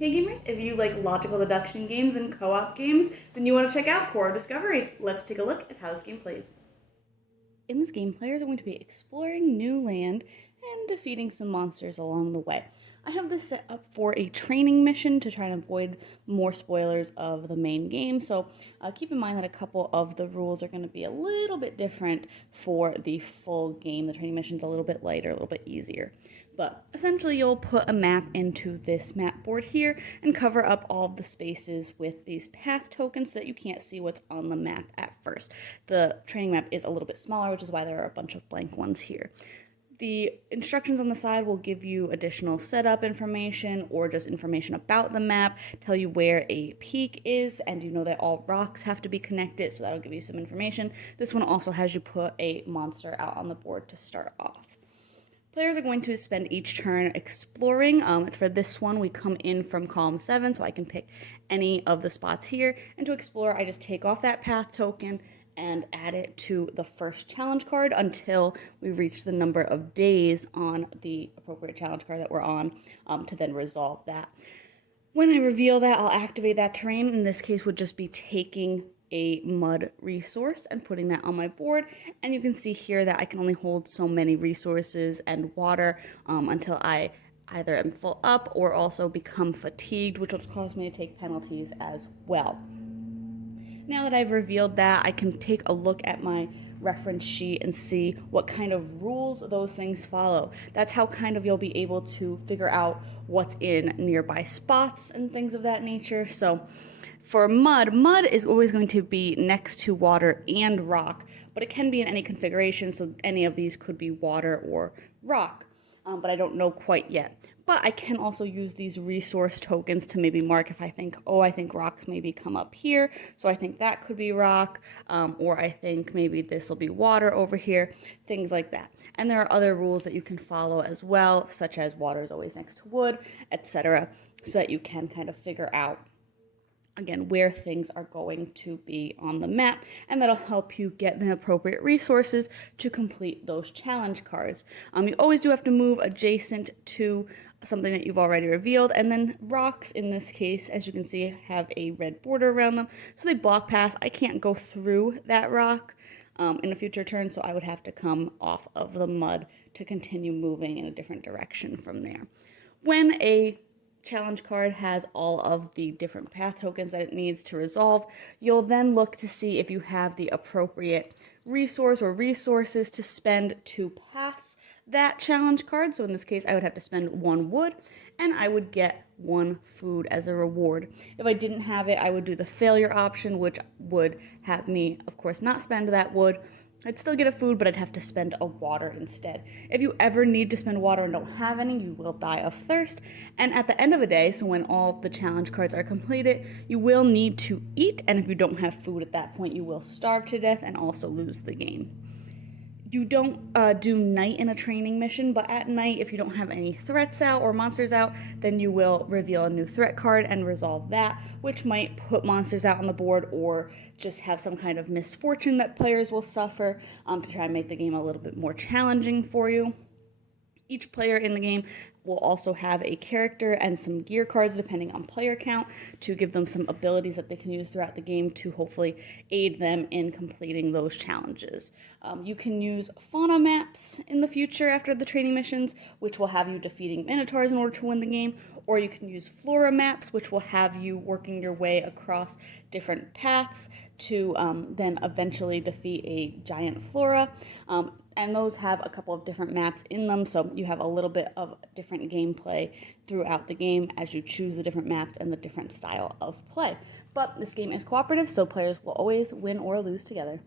Hey gamers, if you like logical deduction games and co-op games, then you want to check out Core of Discovery. Let's take a look at how this game plays. In this game, players are going to be exploring new land and defeating some monsters along the way. I have this set up for a training mission to try and avoid more spoilers of the main game, so keep in mind that a couple of the rules are going to be a little bit different for the full game. The training mission's a little bit lighter, a little bit easier. But essentially, you'll put a map into this map board here and cover up all of the spaces with these path tokens so that you can't see what's on the map at first. The training map is a little bit smaller, which is why there are a bunch of blank ones here. The instructions on the side will give you additional setup information or just information about the map, tell you where a peak is, and you know that all rocks have to be connected, so that'll give you some information. This one also has you put a monster out on the board to start off. Players are going to spend each turn exploring. For this one, we come in from column 7, so I can pick any of the spots here. And to explore, I just take off that path token and add it to the first challenge card until we reach the number of days on the appropriate challenge card that we're on to then resolve that. When I reveal that, I'll activate that terrain. In this case, would just be taking a mud resource and putting that on my board, and you can see here that I can only hold so many resources and water until I either am full up or also become fatigued, which will cause me to take penalties as well. Now that I've revealed that, I can take a look at my reference sheet and see what kind of rules those things follow. That's how kind of you'll be able to figure out what's in nearby spots and things of that nature. So for mud, mud is always going to be next to water and rock, but it can be in any configuration, so any of these could be water or rock, but I don't know quite yet. But I can also use these resource tokens to maybe mark if I think, oh, I think rocks maybe come up here, so I think that could be rock, or I think maybe this will be water over here, things like that. And there are other rules that you can follow as well, such as water is always next to wood, etc., so that you can kind of figure out again where things are going to be on the map, and that'll help you get the appropriate resources to complete those challenge cards. You always do have to move adjacent to something that you've already revealed, and then rocks in this case, as you can see, have a red border around them, so they block paths. I can't go through that rock in a future turn, so I would have to come off of the mud to continue moving in a different direction from there. When a challenge card has all of the different path tokens that it needs to resolve, you'll then look to see if you have the appropriate resource or resources to spend to pass that challenge card. So in this case, I would have to spend 1 wood and I would get 1 food as a reward. If I didn't have it, I would do the failure option, which would have me, of course, not spend that wood. I'd still get a food, but I'd have to spend a water instead. If you ever need to spend water and don't have any, you will die of thirst. And at the end of a day, so when all the challenge cards are completed, you will need to eat, and if you don't have food at that point, you will starve to death and also lose the game. You don't do night in a training mission, but at night, if you don't have any threats out or monsters out, then you will reveal a new threat card and resolve that, which might put monsters out on the board or just have some kind of misfortune that players will suffer to try and make the game a little bit more challenging for you. Each player in the game will also have a character and some gear cards depending on player count to give them some abilities that they can use throughout the game to hopefully aid them in completing those challenges. You can use fauna maps in the future after the training missions, which will have you defeating minotaurs in order to win the game, or you can use flora maps, which will have you working your way across different paths to then eventually defeat a giant flora. And those have a couple of different maps in them, so you have a little bit of different gameplay throughout the game as you choose the different maps and the different style of play. But this game is cooperative, so players will always win or lose together.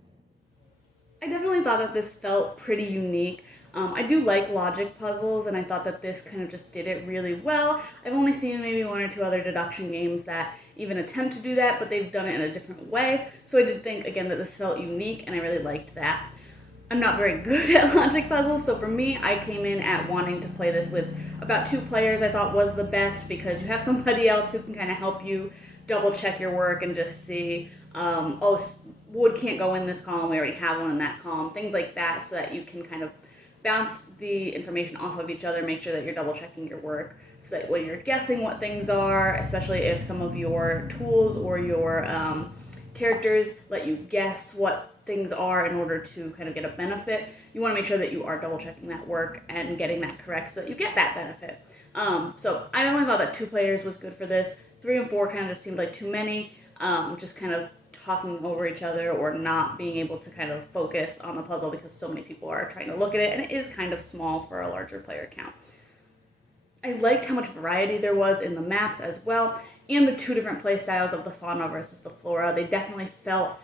I definitely thought that this felt pretty unique. I do like logic puzzles, and I thought that this kind of just did it really well. I've only seen maybe 1 or 2 other deduction games that even attempt to do that, but they've done it in a different way. So I did think, again, that this felt unique, and I really liked that. I'm not very good at logic puzzles, so for me, I came in at wanting to play this with about 2 players. I thought was the best because you have somebody else who can kind of help you double check your work and just see, oh, wood can't go in this column, we already have one in that column, things like that, so that you can kind of bounce the information off of each other, make sure that you're double checking your work so that when you're guessing what things are, especially if some of your tools or your characters let you guess what things are in order to kind of get a benefit, you want to make sure that you are double checking that work and getting that correct so that you get that benefit. So I definitely thought that 2 players was good for this. 3 and 4 kind of just seemed like too many, just kind of talking over each other or not being able to kind of focus on the puzzle because so many people are trying to look at it, and it is kind of small for a larger player count. I liked how much variety there was in the maps as well, and the 2 different play styles of the fauna versus the flora. They definitely felt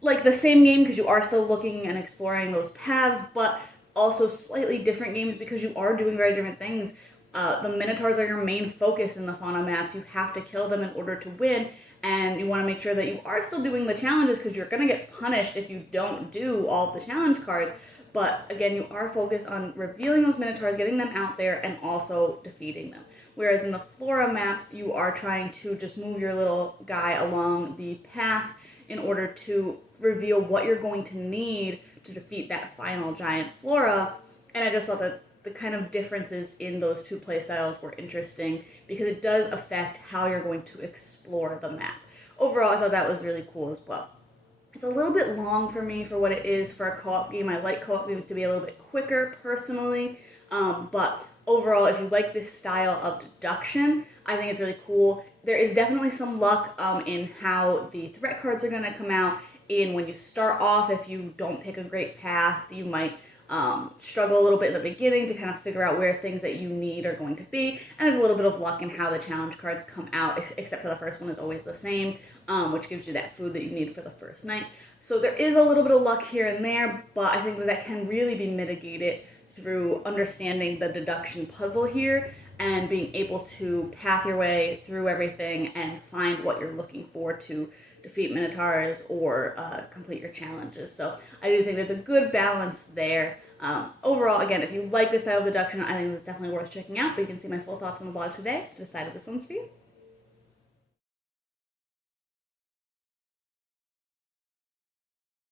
like the same game because you are still looking and exploring those paths, but also slightly different games because you are doing very different things. The Minotaurs are your main focus in the fauna maps. You have to kill them in order to win, and you want to make sure that you are still doing the challenges because you're going to get punished if you don't do all the challenge cards. But again, you are focused on revealing those Minotaurs, getting them out there, and also defeating them. Whereas in the Flora maps, you are trying to just move your little guy along the path in order to reveal what you're going to need to defeat that final giant Flora. And I just thought that the kind of differences in those 2 playstyles were interesting because it does affect how you're going to explore the map. Overall, I thought that was really cool as well. It's a little bit long for me for what it is for a co-op game. I like co-op games to be a little bit quicker personally, but overall, if you like this style of deduction, I think it's really cool. There is definitely some luck in how the threat cards are going to come out. In when you start off, if you don't pick a great path, you might struggle a little bit in the beginning to kind of figure out where things that you need are going to be. And there's a little bit of luck in how the challenge cards come out, except for the first one is always the same, which gives you that food that you need for the first night. So there is a little bit of luck here and there, but I think that can really be mitigated through understanding the deduction puzzle here and being able to path your way through everything and find what you're looking for to defeat Minotaurs or complete your challenges. So I do think there's a good balance there. Overall, again, if you like this style of deduction, I think it's definitely worth checking out, but you can see my full thoughts on the blog today to decide if this one's for you.